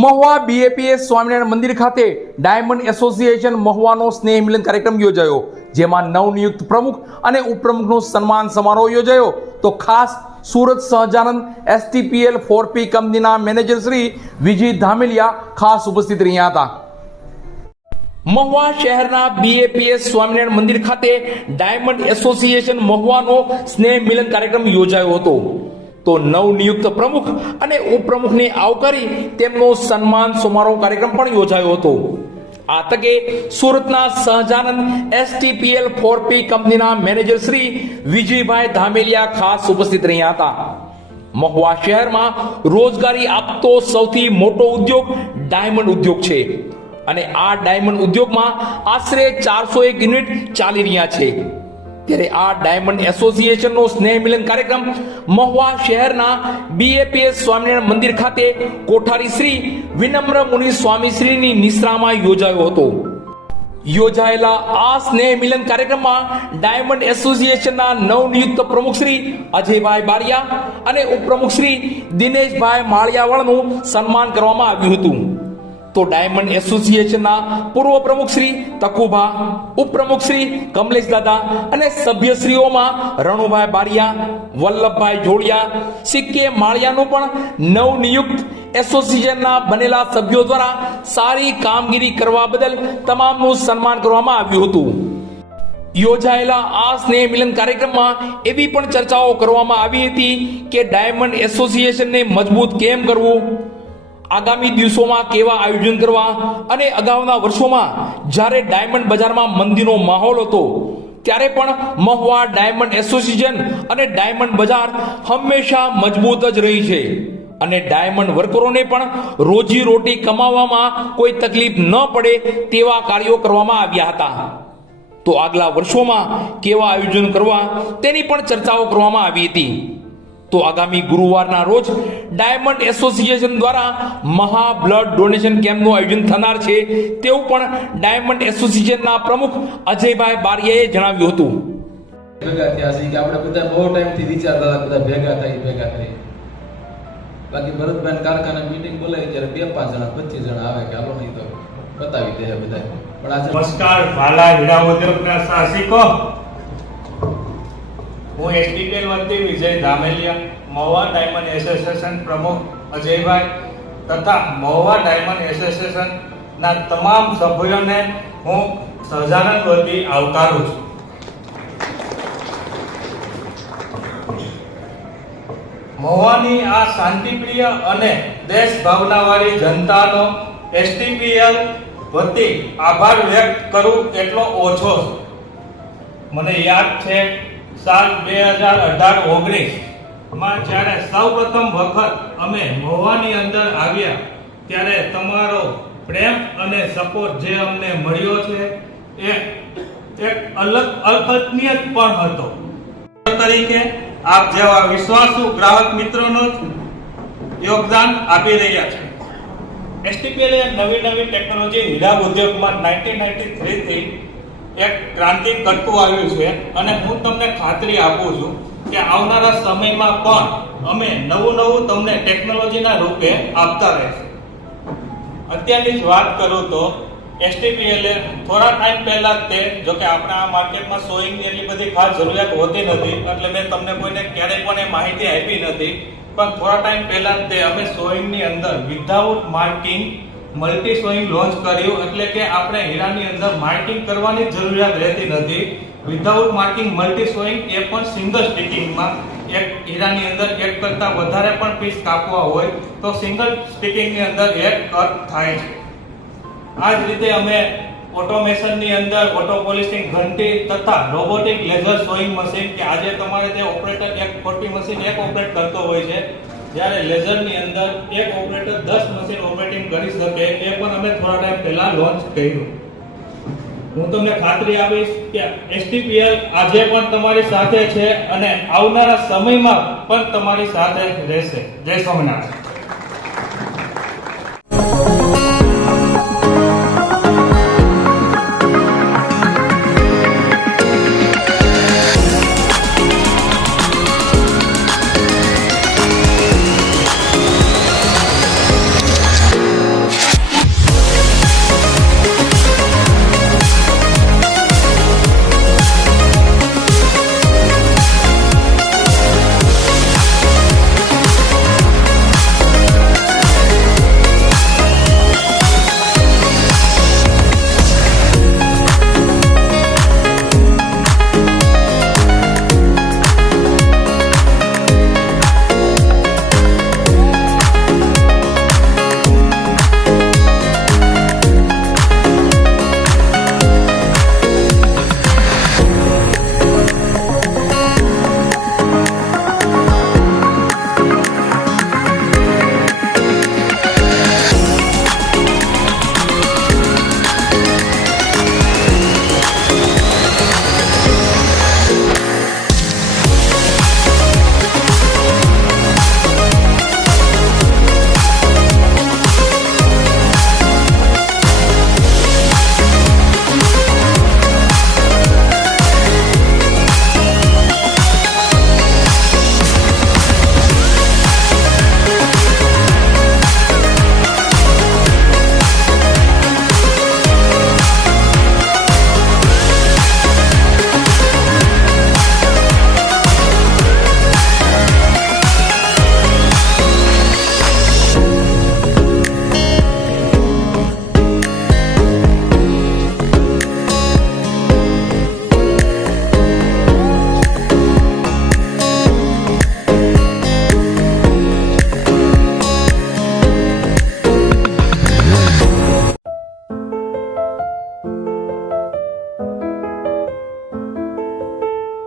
Mahuva BAPS Swaminarayan મંદિર ખાતે diamond association મહુવાનો સ્નેહ મિલન કાર્યક્રમ યોજાયો, જેમાં નવનિયુક્ત પ્રમુખ અને ઉપપ્રમુખનો સન્માન સમારોહ યોજાયો. તો ખાસ સુરત સહજાનંદ એસટીપીએલ 4P કંપનીના મેનેજર શ્રી વિજય ધામેલિયા ખાસ ઉપસ્થિત રહ્યા હતા. મહુવા શહેરના બીએપીએસ સ્વામિનારાયણ મંદિર ખાતે ડાયમંડ એસોસિએશન મહુવાનો સ્નેહ મિલન કાર્યક્રમ યોજાયો હતો. તો નવનિયુક્ત પ્રમુખ અને ઉપપ્રમુખને આવકારી તેમનો સન્માન સમારોહ કાર્યક્રમ પણ યોજાયો હતો. આ તકે સુરતના સહજાનંદ એસટીપીએલ 4P કંપનીના મેનેજર શ્રી વિજયભાઈ ધામેલિયા ખાસ ઉપસ્થિત રહ્યા હતા. મહુવા શહેરમાં રોજગારી આપતો સૌથી મોટો ઉદ્યોગ ડાયમંડ ઉદ્યોગ છે અને આ ડાયમંડ ઉદ્યોગમાં આશરે 401 યુનિટ ચાલી રહ્યા છે. ત્યારે આ ડાયમંડ એસોસિએશનનો સ્નેહ મિલન કાર્યક્રમ મહુવા શહેરના બીએપીએસ સ્વામિનારાયણ મંદિર ખાતે કોઠારી શ્રી વિનમ્ર મુનિ સ્વામી શ્રીની નિશ્રામાં યોજાયો હતો. યોજાયેલા આ સ્નેહ મિલન કાર્યક્રમમાં ડાયમંડ એસોસિએશનના નવનિયુક્ત પ્રમુખ શ્રી અજયભાઈ બારિયા અને ઉપપ્રમુખ શ્રી દિનેશભાઈ માળિયાવાળનું સન્માન કરવામાં આવ્યું હતું. તો ડાયમંડ એસોસિએશનના પૂર્વ પ્રમુખ શ્રી તકુભા, ઉપપ્રમુખ શ્રી કમલેશ દાદા અને સભ્યશ્રીઓમાં રણુભાઈ બારિયા, વલ્લભભાઈ જોડિયા, સિક્કે માળિયાનું પણ નવનિયુક્ત એસોસિએશનના બનેલા સભ્યો દ્વારા સારી કામગીરી કરવા બદલ તમામનું સન્માન કરવામાં આવ્યું હતું. યોજાયેલા આ સ્નેહ મિલન કાર્યક્રમમાં એવી પણ ચર્ચાઓ કરવામાં આવી હતી કે ડાયમંડ એસોસિએશનને મજબૂત કેમ કરવું, આગામી દિવસોમાં કેવા આયોજન કરવા અને અગાઉના વર્ષોમાં જ્યારે ડાયમંડ બજારમાં મંદીનો માહોલ હતો ત્યારે પણ મહુવા ડાયમંડ એસોસિએશન અને ડાયમંડ બજાર હંમેશા મજબૂત જ રહી છે અને ડાયમંડ વર્કરોને પણ રોજી રોટી કમાવામાં કોઈ તકલીફ ન પડે તેવા કાર્યો કરવામાં આવ્યા હતા. તો આગલા વર્ષોમાં કેવા આયોજન કરવા તેની પણ ચર્ચાઓ કરવામાં આવી હતી. તો આગામી ગુરુવારના રોજ ડાયમંડ એસોસિએશન દ્વારા મહા બ્લડ ડોનેશન કેમ્પનું આયોજન થનાર છે તેવું પણ ડાયમંડ એસોસિએશનના પ્રમુખ અજયભાઈ બારિયાએ જણાવ્યું હતું. ભેગા થયા છે કે આપણે બધા બહુ ટાઈમથી વિચારતા હતા બધા ભેગા થઈ. બાકી ભરતભાઈ કારખાના મીટિંગ બોલાવી ત્યારે 2-5 જણા 25 જણા આવે કે હાલો નહીં તો બતાવી દે બધા. પણ આજે નમસ્કાર ભાલા હીરા ઉદ્યોગના સાહસિકો, હું એસટીપીએલ વતી વિજય ધામેલિયા, મહુવા ડાયમંડ એસોસિએશન પ્રમુખ અજયભાઈ તથા મહુવા ડાયમંડ એસોસિએશનના તમામ સભ્યોને હું સહજાનંદ વતી આવકારું છું. મહુવાની આ શાંતિપ્રિય અને દેશ ભાવનાવાળી જનતાનો એસટીપીએલ વતી આભાર વ્યક્ત કરું એટલો ઓછો છે. મને યાદ છે સાલ 2018-19 માં જ્યારે સૌપ્રથમ વખત અમે મહુવાની અંદર આવ્યા ત્યારે તમારો પ્રેમ અને સપોર્ટ જે અમને મળ્યો છે એ એક અલગ અકલ્પનીય પણ હતો. તરીકે આપ જેવા વિશ્વાસુ ગ્રાહક મિત્રોનો યોગદાન આપી રહ્યા છે. એસટીપીએલ એ નવી ટેકનોલોજી હીરા ઉદ્યોગમાં 1993 થી એક ક્રાંતિ કરતું આવ્યું છે અને હું તમને ખાતરી આપું છું કે આવનારા સમયમાં પણ અમે નવું તમને ટેકનોલોજીના રૂપે આપતા રહીશું. અત્યારની જ વાત કરું તો એસટીપીએલ થોડા ટાઈમ પહેલા તે જો કે આપણા આ માર્કેટમાં સોઈંગની એટલી બધી ખાસ જરૂરિયાત હોતી નથી એટલે મેં તમને કોઈને ક્યારેય પણ એ માહિતી આપી નથી, પણ થોડા ટાઈમ પહેલા તે અમે સોઈંગની અંદર without marking multi sewing launch કર્યું. એટલે કે આપણે હીરાની અંદર માર્કિંગ કરવાની જરૂરિયાત રહેતી નથી. વિધાઉટ માર્કિંગ મલ્ટી સોઈંગ એ પણ સિંગલ સ્ટિકિંગમાં એક હીરાની અંદર એક કરતા વધારે પણ પીસ કાપવા હોય તો સિંગલ સ્ટિકિંગની અંદર એક કટ થાય છે. આ જ રીતે અમે ઓટોમેશનની અંદર ઓટો પોલિશિંગ ઘંટી તથા રોબોટિક લેઝર સોઈંગ મશીન કે આજે તમારે તે ઓપરેટર એક 40 મશીન એક ઓપરેટ કરતો હોય છે, જ્યારે લેઝરની અંદર એક ઓપરેટર 10 મશીન ઓપરેટિંગ કરી શકે એ પણ અમે થોડા ટાઈમ પહેલા લોન્ચ કર્યું. હું તમને ખાતરી આપીશ કે એસટીપીએલ આજે પણ તમારી સાથે છે અને આવનારા સમયમાં પણ તમારી સાથે રહેશે. જય સ્વામિનારાયણ.